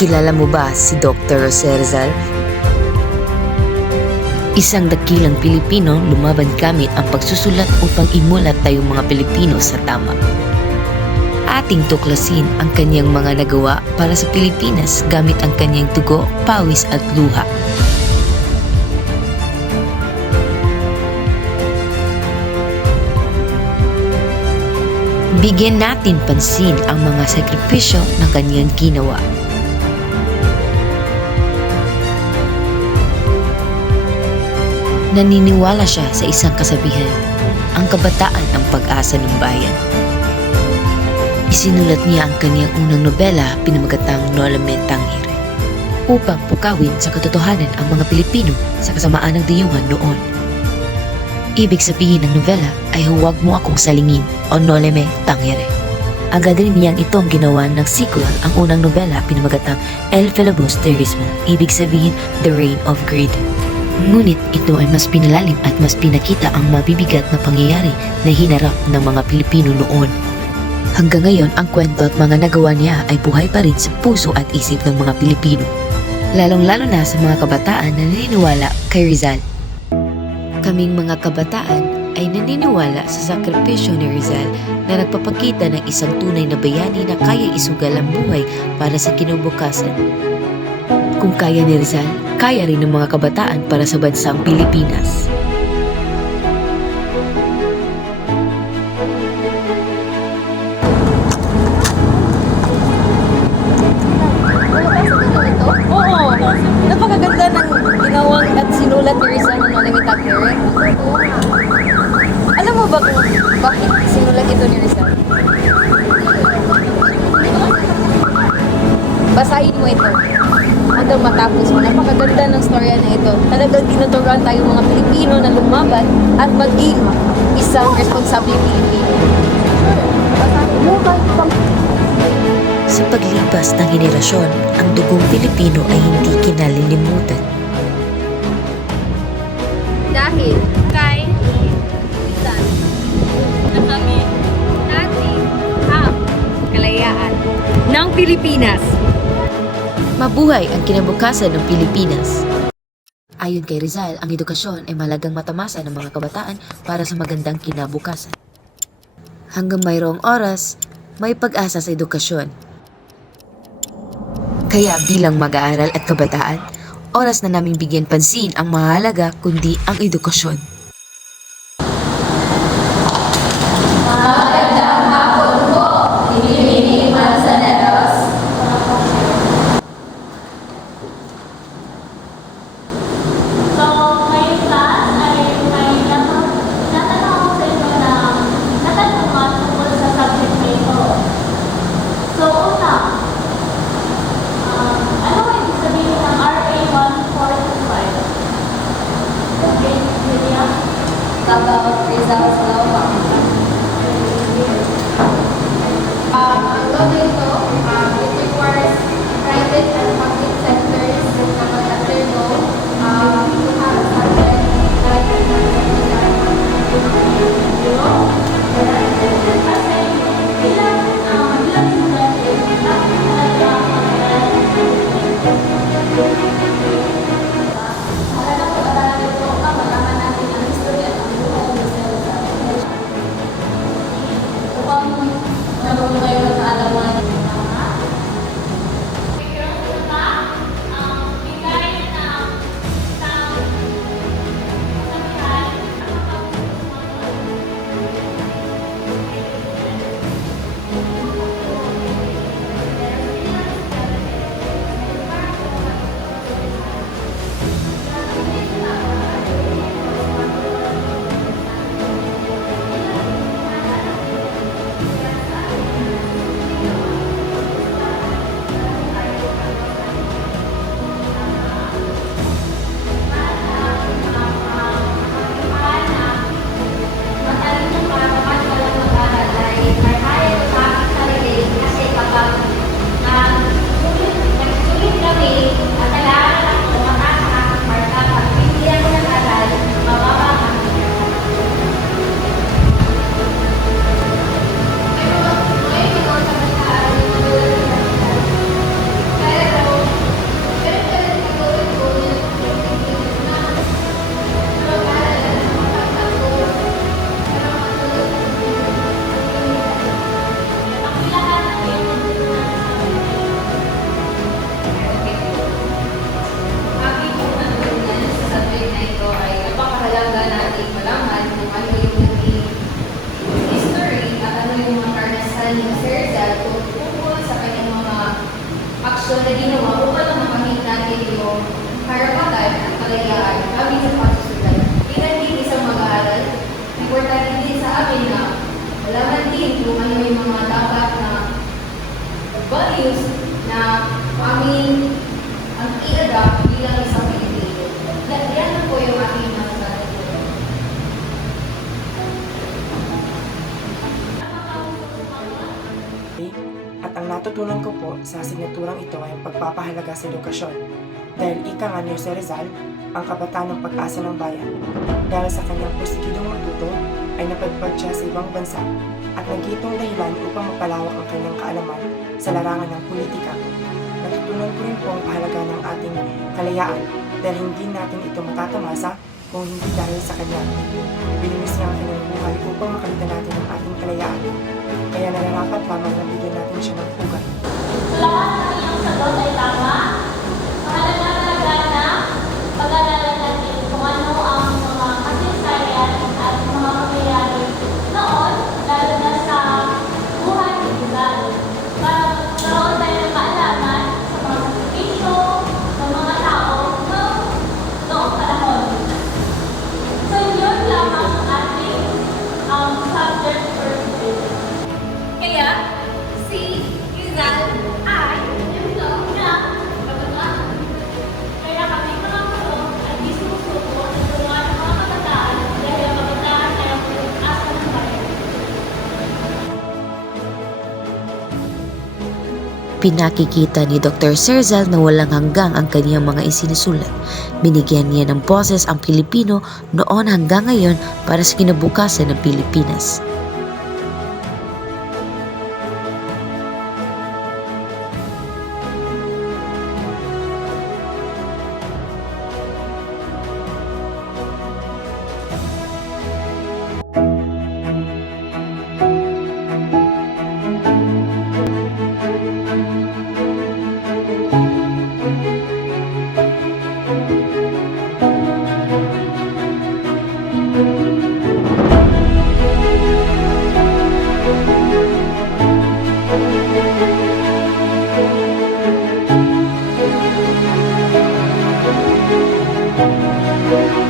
Kilala mo ba si Dr. Jose Rizal? Isang dakilang Pilipino lumaban gamit ang pagsusulat upang imulat tayong mga Pilipino sa tama. Ating tuklasin ang kanyang mga nagawa para sa Pilipinas gamit ang kanyang dugo, pawis at luha. Bigyan natin pansin ang mga sakripisyo na kanyang ginawa. Naniniwala siya sa isang kasabihan, ang kabataan ang pag-asa ng bayan. Isinulat niya ang kanyang unang nobela, pinamagatang Noleme Tangere, upang pukawin sa katotohanan ang mga Pilipino sa kasamaan ng diyuhan noon. Ibig sabihin ng nobela ay huwag mo akong salingin o Noleme Tangere. Agad rin niyang itong ginawa ng sequel ang unang nobela, pinamagatang El Filibusterismo, ibig sabihin The Reign of Greed. Ngunit ito ay mas pinalalim at mas pinakita ang mabibigat na pangyayari na hinarap ng mga Pilipino noon. Hanggang ngayon, ang kwento at mga nagawa niya ay buhay pa rin sa puso at isip ng mga Pilipino. Lalong-lalo na sa mga kabataan na naniniwala kay Rizal. Kaming mga kabataan ay naniniwala sa sakripisyo ni Rizal na nagpapakita ng isang tunay na bayani na kaya isugal ang buhay para sa kinabukasan. Kung kaya ni Rizal, kaya rin ng mga kabataan para sa bansang Pilipinas. Oo, napakaganda ng ginawang at sinulat ni Rizal ng Noleme Tangere. Alam mo ba kung bakit sinulat ito ni Rizal? Basahin mo ito hanggang matapos mo. Napakaganda ng storya na ito. Talagang tinuturuan tayo mga Pilipino na lumaban at maging isang responsable Pilipino. Basahin mo Sa paglipas ng henerasyon, ang dugong Pilipino ay hindi kinalilimutan. dahil kay Rizal na kami natin ang kalayaan ng Pilipinas. Mabuhay ang kinabukasan ng Pilipinas. Ayon kay Rizal, ang edukasyon ay mahalagang matamasa ng mga kabataan para sa magandang kinabukasan. Hanggang mayroong oras, may pag-asa sa edukasyon. Kaya bilang mag-aaral at kabataan, oras na naming bigyan pansin ang mahalaga kundi ang edukasyon. So, ngayong class ay may natanong ako sa inyo ng natanungan tungkol sa subject na ito. So, una, ano ang ibig sabihin ng RA 1425? Okay, Lydia? About Rizal's law. Ang law na ito, it requires private and public sectors na mag-undergo to have a subject like kasi bilang estudyante, dapat talaga mag-aral. Mahalagang pag-aralan ito upang malaman natin ang history at ang buhay ng Rizal. Upang nagulong kayo ng kaalaman values na aming ang i-adapt bilang isang Pilipino. Yan na po yung ating masasabi. At ang natutunan ko po sa asignaturang ito ay ang pagpapahalaga sa edukasyon. Dahil ika nga ni Jose Rizal, ang kabataan ng pag-asa ng bayan. Dahil sa kanyang pusigidong matuto, ay napadpad siya sa ibang bansa at nagitong dahilan upang mapalawak ang kanyang kaalaman sa larangan ng politika. Natutunan ko rin po ang kahalaga ng ating kalayaan dahil hindi natin ito matatamasa kung hindi dahil sa kanya. Binimis niya ang kanyang buhay upang makamita natin ang ating kalayaan. Kaya nararapat lamang na bigyan natin siya ng pugay. Lahat ng iyong sagot ay tama. Mahalaga talaga na pag-aralan natin kung ano ang mga kasaysayan at mga pangyayari noon, lalo na sa buhay ni Rizal. Para magkaroon tayo ng kaalaman sa mga sakripisyo ng mga tao noong panahon. So yun lamang ang ating subject for today. Kaya, si Rizal ay emblem ng kabataan. Kaya kami mga guro ay di sumusuko na tulungan ang mga kabataan dahil ang kabataan ay ang pag-asa ng bayan. Pinakikita ni Dr. Serzal na walang hanggang ang kaniyang mga isinusulat. Binigyan niya ng boses ang Pilipino noon hanggang ngayon para sa kinabukasan ng Pilipinas. Thank you.